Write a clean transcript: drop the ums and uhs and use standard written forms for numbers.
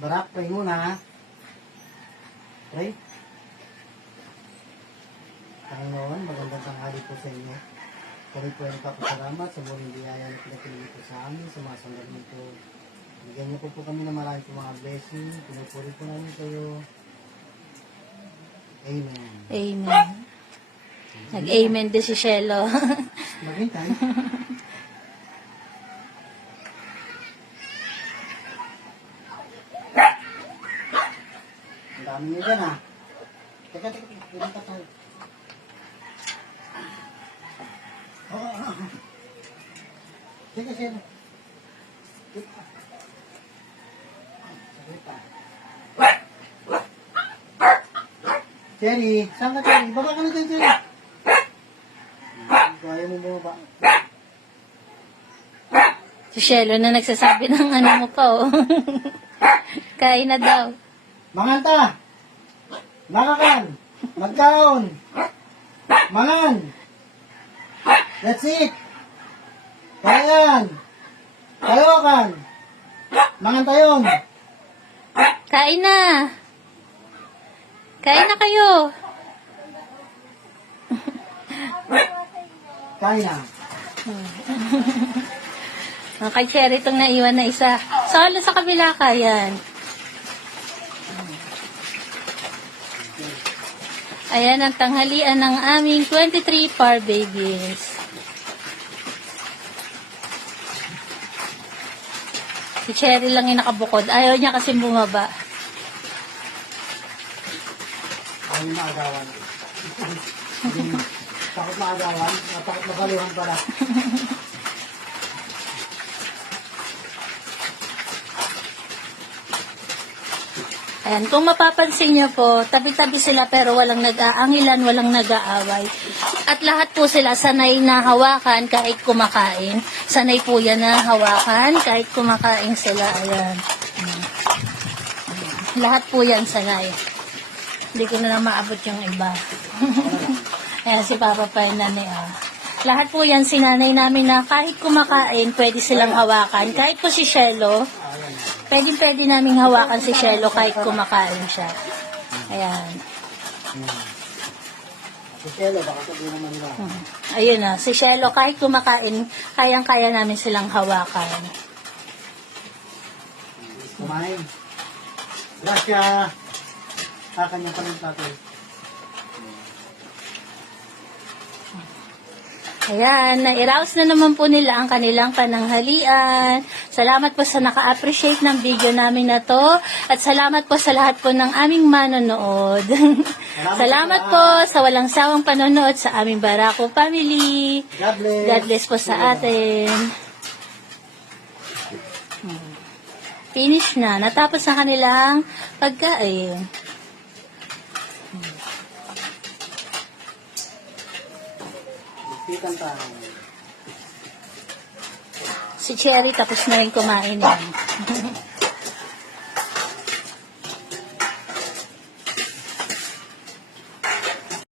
Barak, pray muna ha. Pray. Panginoon, magandang tanghali po sa inyo. Kami po ay nagpapasalamat sa muling biyaya na pinatuloy po sa amin, sa mga sandali nito. Bigyan niyo po kami ng marami po mga blessing. Pinupuri po namin kayo. Amen. Amen. Nag-amen din si Shelo. Maghintay. Ang dami niyo dyan ha. Teka, pinunta tayo. Teka, siya. Cherry, saan ka Cherry? Baba ka na dyan, Cherry. Kaya mo bumaba. Si Shelo na nagsasabi ng ano mo pa, oh. Kain na daw. Manganta! Makakan! Magkaon! Mangan! That's it! Kayan! Kayokan! Manganta yun! Kain na. Kain na kayo. Kain na. Kay Cherry itong naiwan na isa. Solo sa kabila ka, yan. Ayan ang tanghalian ng aming 23 par babies. Si Cherry lang yung nakabukod. Ayaw niya kasi bumaba. Ayaw yung maagawan. Takot maagawan. Takot magaluhan pala. Ayan, kung mapapansin niyo po, tabi-tabi sila pero walang nag-aangilan, walang nag-aaway. At lahat po sila sanay na hawakan kahit kumakain. Sanay po yan na hawakan kahit kumakain sila. Ayan. Lahat po yan sanay. Hindi ko na maabot yung iba. Ayan, si Papa pa yun lahat po yan sinanay namin na kahit kumakain, pwede silang hawakan. Kahit po si Shelo, pwede namin hawakan si Shelo kahit kumakain siya. Ayan. Si Shelo, baka sabihin naman nila. Ayun na, si Shelo kahit kumakain, kayang-kaya namin silang hawakan. Kumain. Gracias. Kakanya pa rin tatay. Ayan, nairaos na naman po nila ang kanilang pananghalian. Salamat po sa naka-appreciate ng video namin na to. At salamat po sa lahat po ng aming manonood. Salamat po sa walang sawang panonood sa aming Barako family. God bless. God bless po sa atin. Finish na. Natapos na kanilang pagkain. Ikan tayo. Si Cherry tapos na rin kumain yan.